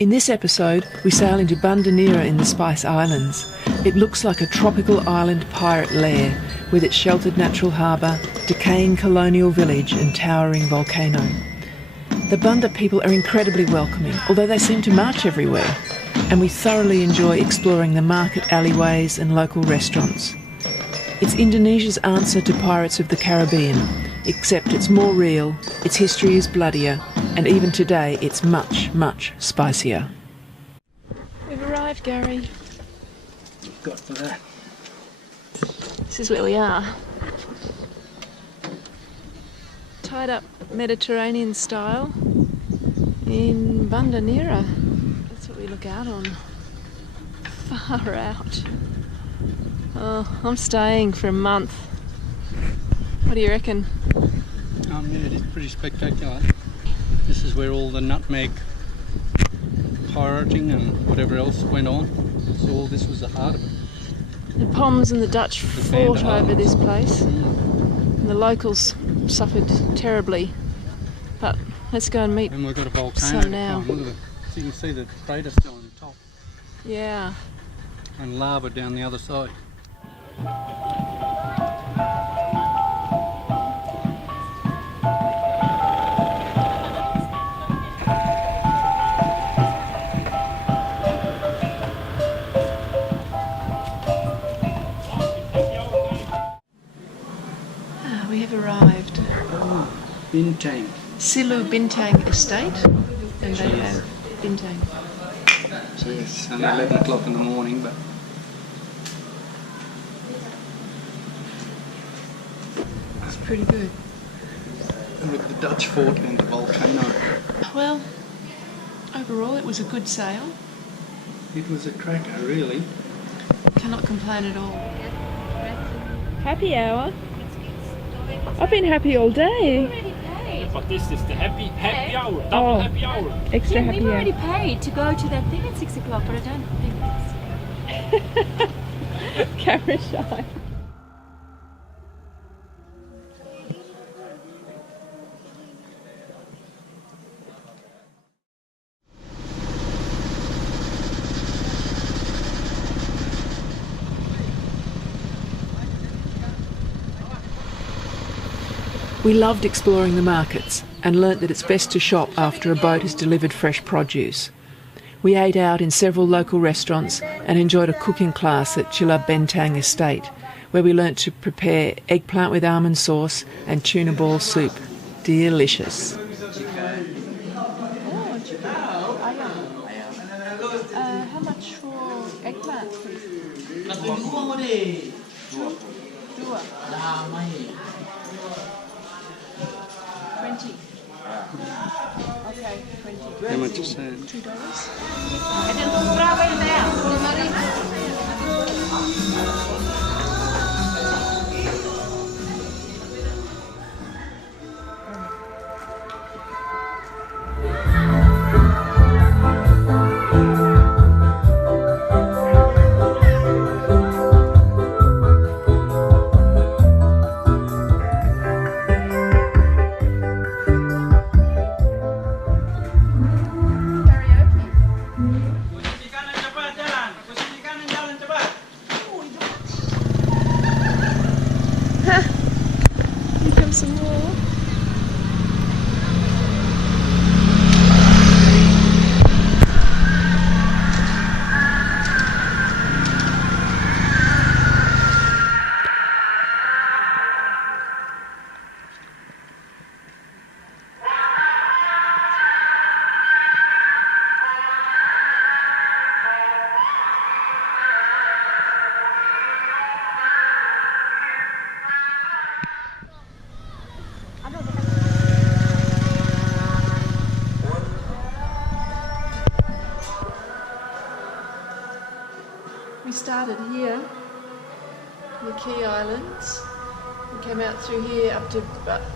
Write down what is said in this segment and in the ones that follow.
In this episode, we sail into Banda Neira in the Spice Islands. It looks like a tropical island pirate lair, with its sheltered natural harbour, decaying colonial village and towering volcano. The Banda people are incredibly welcoming, although they seem to march everywhere, and we thoroughly enjoy exploring the market alleyways and local restaurants. It's Indonesia's answer to Pirates of the Carribean, except it's more real, its history is bloodier, and even today it's much, much spicier. We've arrived, Gary. Got for that. This is where we are. Tied up Mediterranean style in Banda Neira. That's what we look out on. Far out. Oh, I'm staying for a month. What do you reckon? Yeah, it is pretty spectacular. This is where all the nutmeg pirating and whatever else went on. So all this was the heart of it. The Poms and the Dutch fought over this place, and the locals suffered terribly. But let's go and meet and we've got a volcano some now. Look at it. So you can see the crater still on the top. Yeah. And lava down the other side. We have arrived. Bintang. Silu Bintang Estate, and they have Bintang. Cheers. It's only 11 o'clock in the morning, but It's pretty good. and look at the Dutch fort and the volcano. Well, overall it was a good sail. It was a cracker, really. Cannot complain at all. Happy hour. I've been happy all day. But this is the happy hour, double happy hour. Extra Yeah, happy we've hour. already paid to go to that thing at 6 o'clock, but I don't think it's... Camera shy. We loved exploring the markets and learnt that it's best to shop after a boat has delivered fresh produce. We ate out in several local restaurants and enjoyed a cooking class at Chilla Bentang Estate, where we learnt to prepare eggplant with almond sauce and tuna ball soup. Delicious. How much for eggplant, please? Dua. 20. Okay, 20. How much is that? $2. Here comes some more. We started here, the Key Islands. We came out through here up to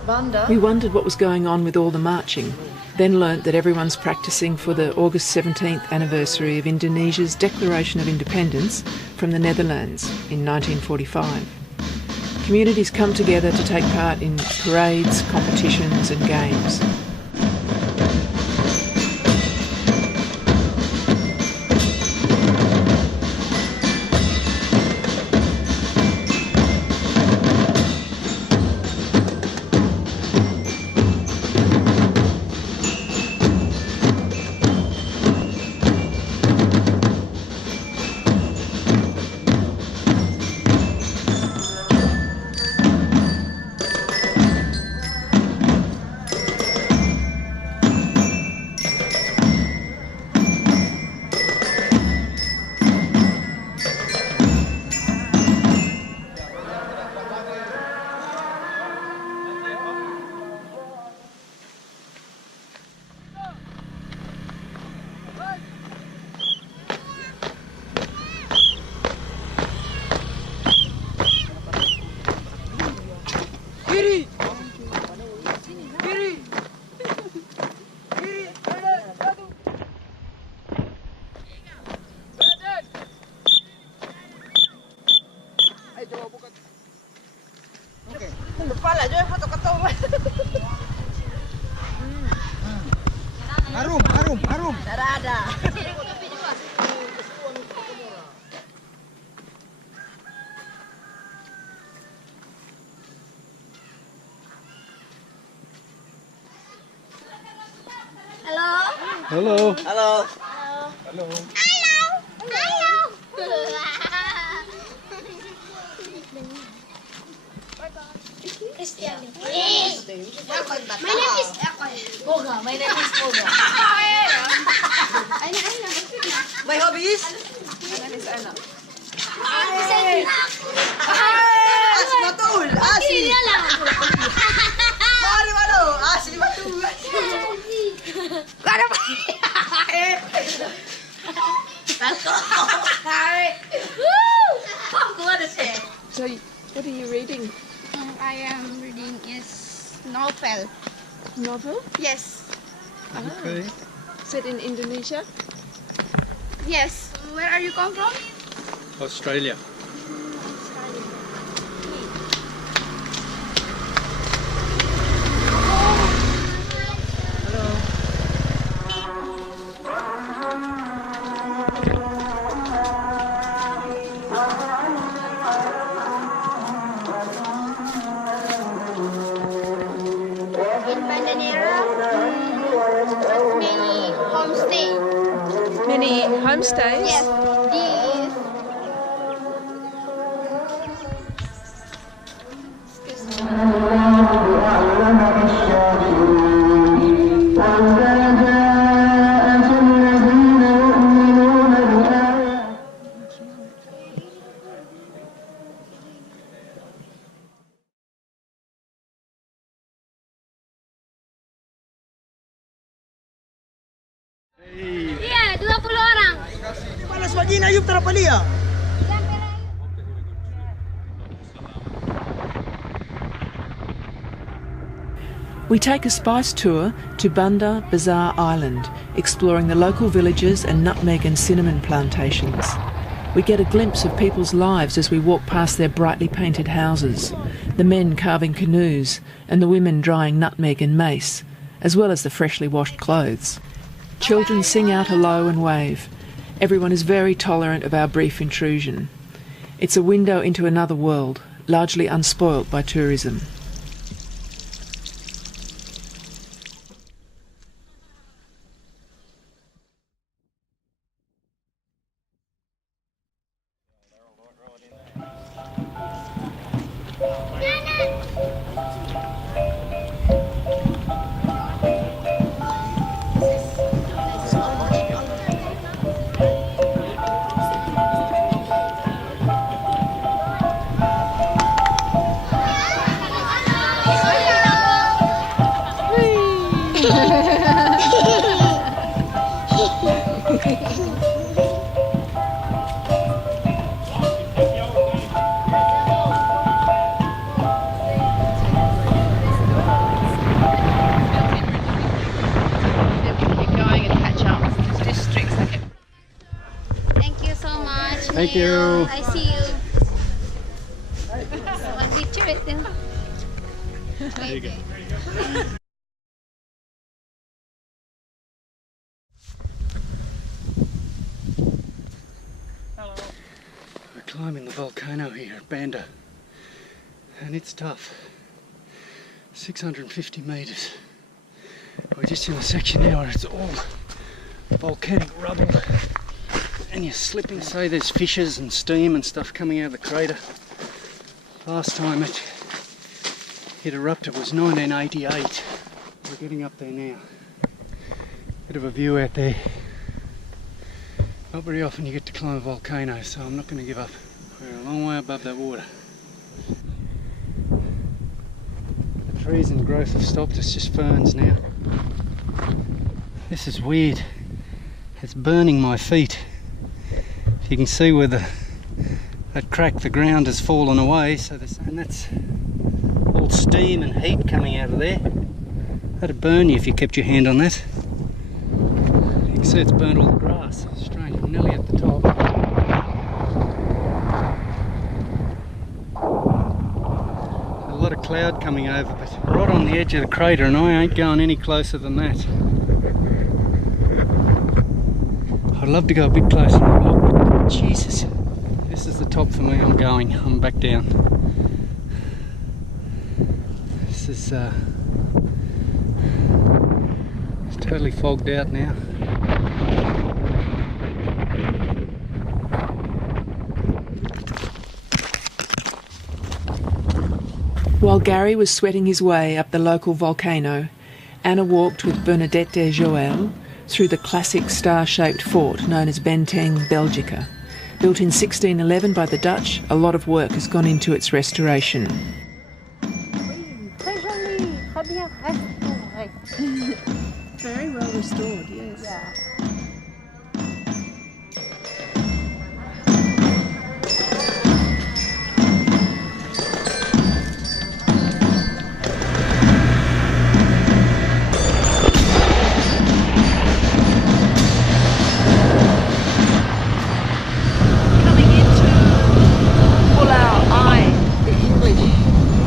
Banda. We wondered what was going on with all the marching, then learnt that everyone's practising for the August 17th anniversary of Indonesia's Declaration of Independence from the Netherlands in 1945. Communities come together to take part in parades, competitions and games. Harum. Hello. Hello. My name is Boga. My name is Boga. My hobby is Asmatul. Asli. Baru. Asli batul. So, what are you reading? I am reading is novel. Novel? Yes. Okay. Set in Indonesia? Yes. Where are you come from? Australia. In Banda Neira, but many homestay. Many homestays? Yes. Iya, 20 orang. Panas pagi na Ayub terapalia. We take a spice tour to Banda Besar Island, exploring the local villages and nutmeg and cinnamon plantations. We get a glimpse of people's lives as we walk past their brightly painted houses, the men carving canoes and the women drying nutmeg and mace, as well as the freshly washed clothes. Children sing out hello and wave. Everyone is very tolerant of our brief intrusion. It's a window into another world, largely unspoilt by tourism. Thank you so much. Thank Neil. you. I see you. One picture with them. There you go. We're climbing the volcano here at Banda, and it's tough. 650 metres. We're just in a section now where it's all volcanic rubble, and you're slipping. So there's fissures and steam and stuff coming out of the crater. Last time it erupted was 1988. We're getting up there now. Bit of a view out there. Not very often you get to climb a volcano, so I'm not going to give up. We're a long way above that water. The trees and growth have stopped, it's just ferns now. This is weird. It's burning my feet. If you can see where that crack, the ground has fallen away, so and that's all steam and heat coming out of there. That'd burn you if you kept your hand on that. You can see it's burnt all the grass. Strange, I'm nearly at the top. A lot of cloud coming over, but right on the edge of the crater, and I ain't going any closer than that. I'd love to go a bit closer to the block, but Jesus, this is the top for me. I'm going. I'm back down. This is it's totally fogged out now. While Gary was sweating his way up the local volcano, Anna walked with Bernadette Joël through the classic star-shaped fort known as Benteng Belgica. Built in 1611 by the Dutch, a lot of work has gone into its restoration. Very well restored, yes. Yeah.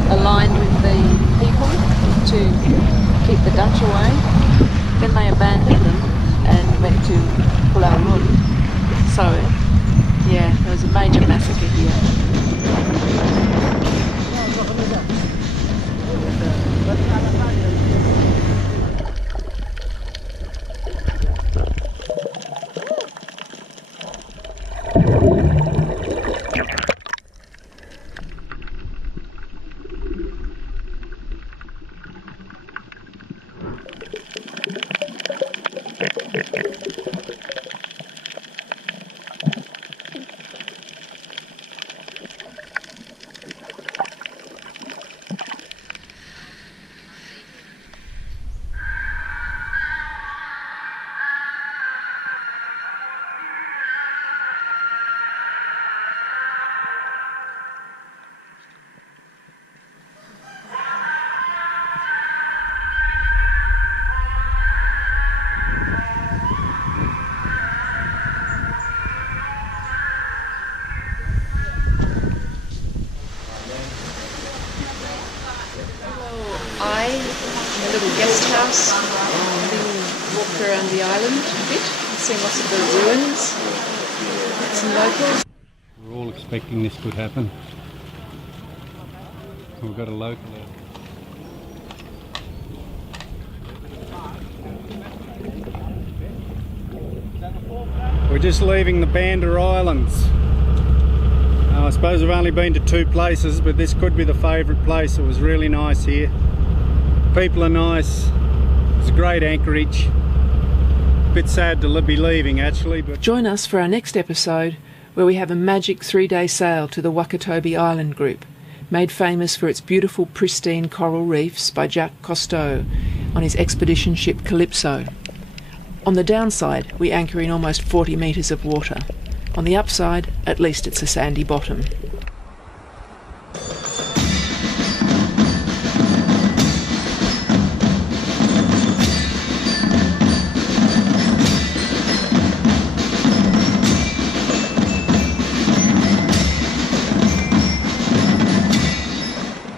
Aligned with the people to keep the Dutch away. Then they abandoned them and went to Pulau Run. So, yeah, there was a major massacre here. A little guest house, having walked around the island a bit, seen lots of the ruins, some locals. We're all expecting this could happen. We've got a local. We're just leaving the Banda Islands. I suppose we've only been to 2 places, but this could be the favourite place. It was really nice here. People are nice. It's a great anchorage. Bit sad to be leaving actually, but Join us for our next episode, where we have a magic 3-day sail to the Wakatobi Island group, made famous for its beautiful pristine coral reefs by Jacques Cousteau on his expedition ship Calypso. On the downside, we anchor in almost 40 metres of water. On the upside, at least it's a sandy bottom.